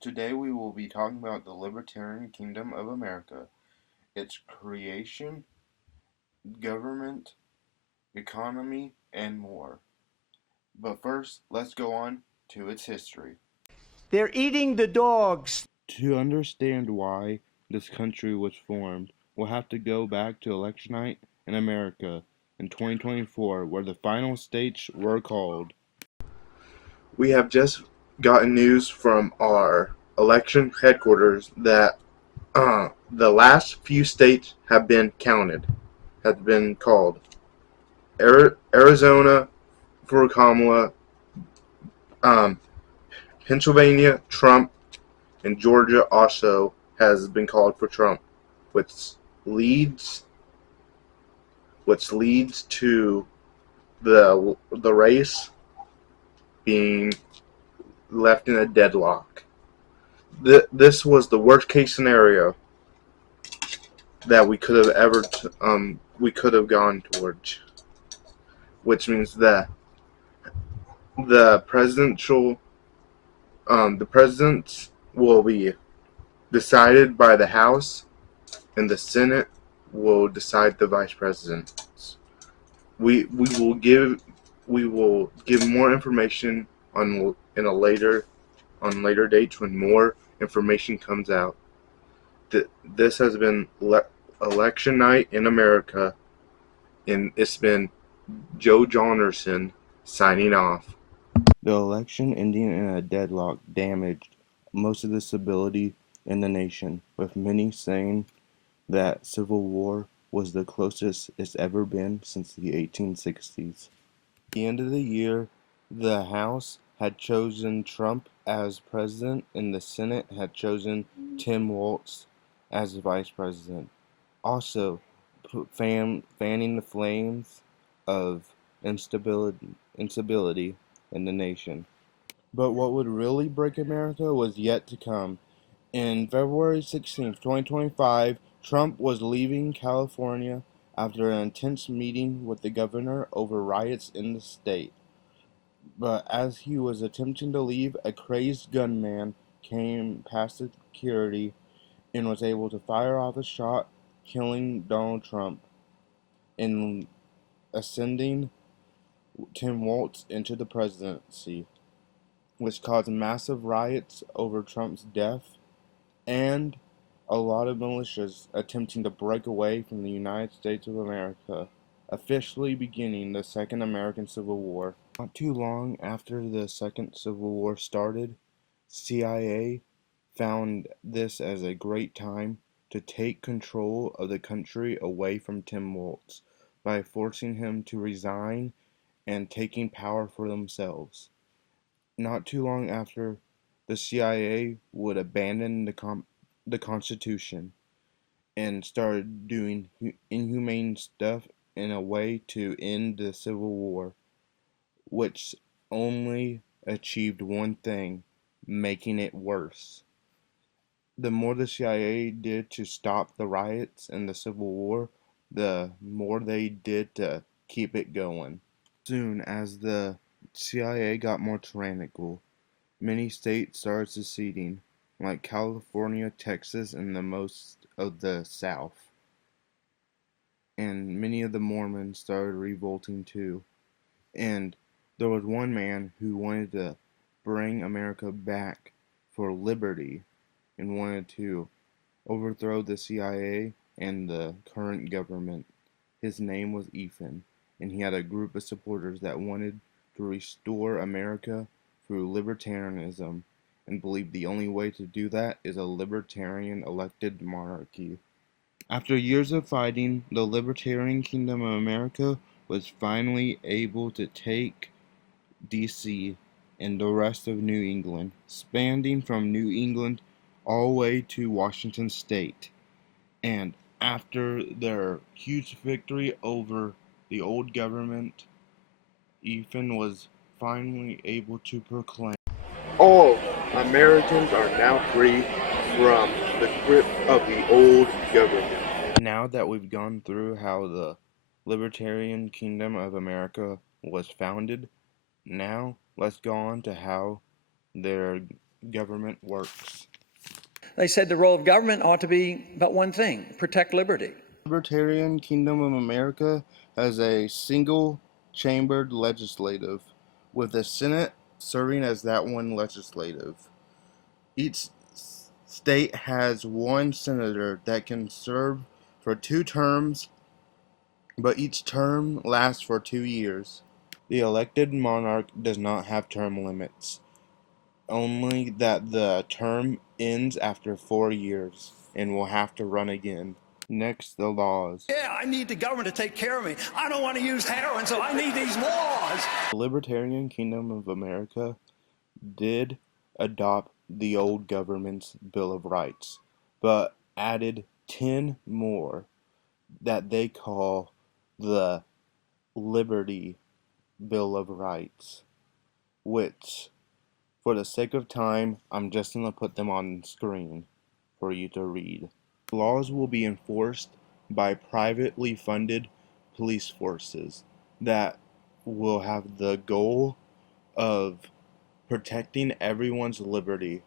Today we will be talking about the Libertarian Kingdom of America, its creation, government, economy, and more. But first, let's go on to its history. They're eating the dogs. To understand why this country was formed, we'll have to go back to election night in America in 2024, where the final states were called. We have just gotten news from our election headquarters that the last few states have been called. Arizona for Kamala, um, Pennsylvania, Trump, and Georgia also has been called for Trump, which leads to the race being left in a deadlock. This was the worst case scenario that we could have gone towards, which means that the presidents will be decided by the House, and the Senate will decide the vice presidents. We will give more information on later dates when more information comes out. This has been election night in America, and it's been Joe Jonerson signing off. The election ending in a deadlock damaged most of the stability in the nation, with many saying that civil war was the closest it's ever been since the 1860s. At the end of the year, the House had chosen Trump as president, and the Senate had chosen Tim Walz as vice president. Also, fanning the flames of instability in the nation. But what would really break America was yet to come. In February 16th, 2025, Trump was leaving California after an intense meeting with the governor over riots in the state. But as he was attempting to leave, a crazed gunman came past security and was able to fire off a shot, killing Donald Trump and ascending Tim Walz into the presidency, which caused massive riots over Trump's death and a lot of militias attempting to break away from the United States of America, officially beginning the Second American Civil War. Not too long after the Second Civil War started, CIA found this as a great time to take control of the country away from Tim Walz by forcing him to resign and taking power for themselves. Not too long after, the CIA would abandon the Constitution and started doing inhumane stuff in a way to end the Civil War, which only achieved one thing, making it worse. The more the CIA did to stop the riots and the Civil War, the more they did to keep it going. Soon as the CIA got more tyrannical, many states started seceding, like California, Texas, and the most of the South. And many of the Mormons started revolting too. And there was one man who wanted to bring America back for liberty and wanted to overthrow the CIA and the current government. His name was Ethan, and he had a group of supporters that wanted to restore America through libertarianism and believed the only way to do that is a libertarian elected monarchy. After years of fighting, the Libertarian Kingdom of America was finally able to take D.C. and the rest of New England, spanning from New England all the way to Washington State. And after their huge victory over the old government, Ethan was finally able to proclaim, all Americans are now free from the grip of the old government. Now that we've gone through how the Libertarian Kingdom of America was founded, now let's go on to how they're government works. They said the role of government ought to be but one thing: protect liberty. Libertarian Kingdom of America has a single-chambered legislative, with the Senate serving as that one legislative. Each state has one senator that can serve for 2 terms, but each term lasts for 2 years. The elected monarch does not have term limits, only that the term ends after 4 years and will have to run again. Next, the laws. Yeah, I need the government to take care of me. I don't want to use heroin, so I need these laws. The Libertarian Kingdom of America did adopt the old government's Bill of Rights, but added 10 more that they call the Liberty Bill of Rights, which, for the sake of time, I'm just going to put them on screen for you to read. Laws will be enforced by privately funded police forces that will have the goal of protecting everyone's liberty.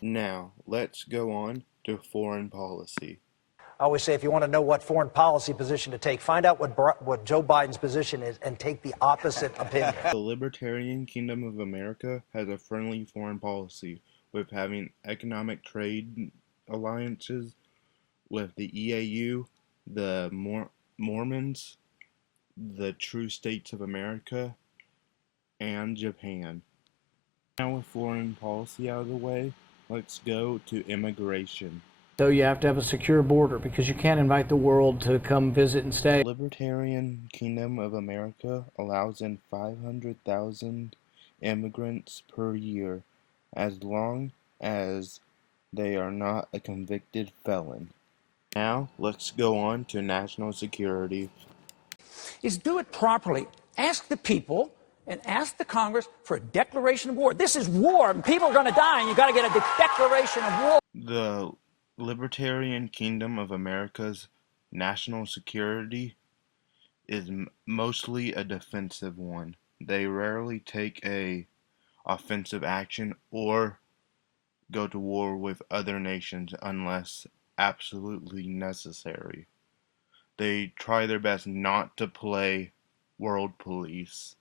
Now, let's go on to foreign policy. I always say if you want to know what foreign policy position to take, find out what Joe Biden's position is and take the opposite opinion. The Libertarian Kingdom of America has a friendly foreign policy, with having economic trade alliances with the EAU, the Mormons, the True States of America, and Japan. Now with foreign policy out of the way, let's go to immigration. So you have to have a secure border because you can't invite the world to come visit and stay. The Libertarian Kingdom of America allows in 500,000 immigrants per year, as long as they are not a convicted felon. Now, let's go on to national security. Is do it properly. Ask the people and ask the Congress for a declaration of war. This is war, and people are going to die, and you got to get a declaration of war. The Libertarian Kingdom of America's national security is mostly a defensive one. They rarely take a offensive action or go to war with other nations unless absolutely necessary. They try their best not to play world police,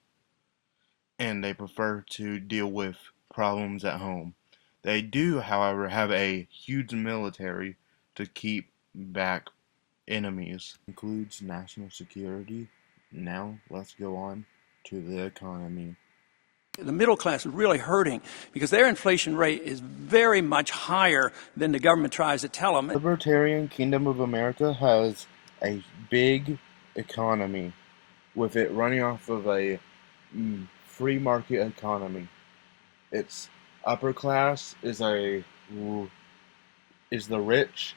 and they prefer to deal with problems at home. They do, however, have a huge military to keep back enemies. Includes national security. Now let's go on to the economy. The middle class is really hurting because their inflation rate is very much higher than the government tries to tell them. The Libertarian Kingdom of America has a big economy, with it running off of a free market economy. Its upper class is the rich,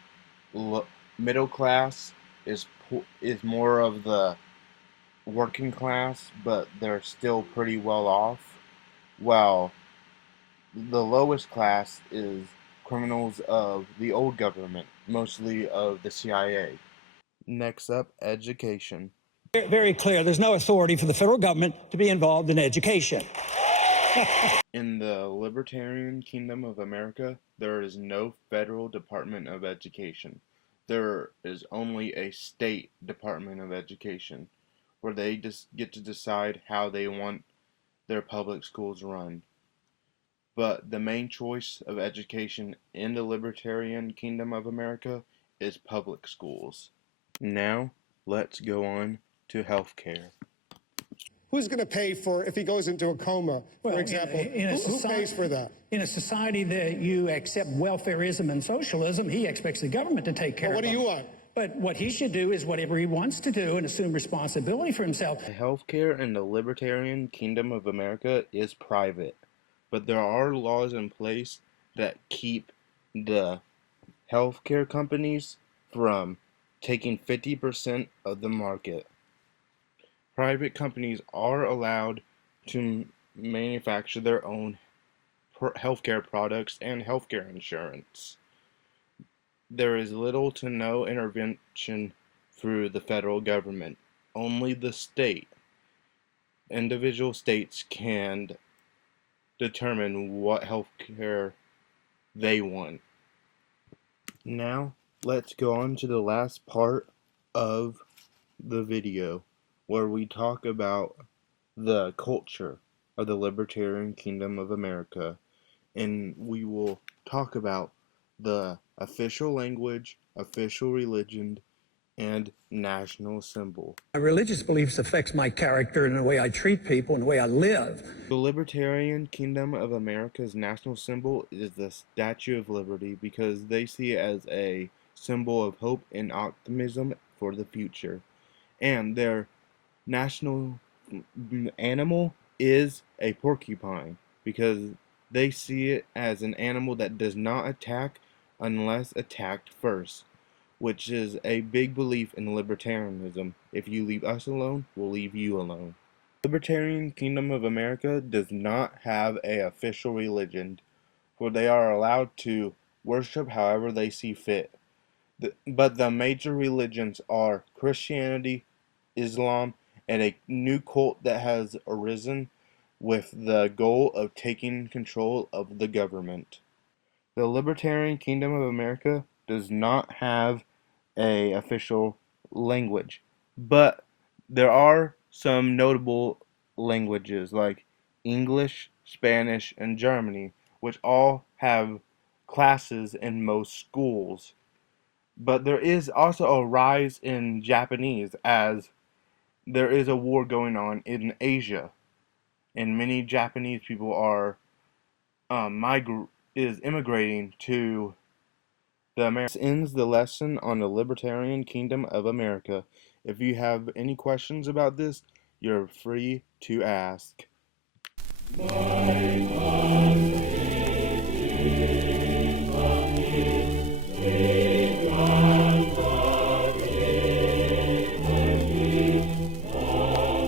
middle class is more of the working class, but they're still pretty well off, while the lowest class is criminals of the old government, mostly of the CIA. Next up, education. Very clear. There's no authority for the federal government to be involved in education. In the Libertarian Kingdom of America, there is no federal Department of Education. There is only a state Department of Education, where they just get to decide how they want their public schools run. But the main choice of education in the Libertarian Kingdom of America is public schools. Now, let's go on to healthcare. Who's going to pay for if he goes into a coma, for example? Who pays for that? In a society that you accept welfareism and socialism, he expects the government to take care of it. What do you want? But what he should do is whatever he wants to do and assume responsibility for himself. Healthcare in the Libertarian Kingdom of America is private, but there are laws in place that keep the healthcare companies from taking 50% of the market. Private companies are allowed to manufacture their own healthcare products and healthcare insurance. There is little to no intervention through the federal government. Only the individual states can determine what healthcare they won. Now, let's go on to the last part of the video, where we talk about the culture of the Libertarian Kingdom of America, and we will talk about the official language, official religion, and national symbol. My religious beliefs affects my character and the way I treat people and the way I live. The Libertarian Kingdom of America's national symbol is the Statue of Liberty because they see it as a symbol of hope and optimism for the future. And their national animal is a porcupine because they see it as an animal that does not attack unless attacked first, which is a big belief in libertarianism. If you leave us alone, we'll leave you alone. The Libertarian Kingdom of America does not have an official religion, for they are allowed to worship however they see fit. But the major religions are Christianity, Islam, and a new cult that has arisen with the goal of taking control of the government. The Libertarian Kingdom of America does not have an official language, but there are some notable languages like English, Spanish, and Germany, which all have classes in most schools. But there is also a rise in Japanese as there is a war going on in Asia, and many Japanese people are immigrating to the Americas. This ends the lesson on the Libertarian Kingdom of America. If you have any questions about this, you're free to ask.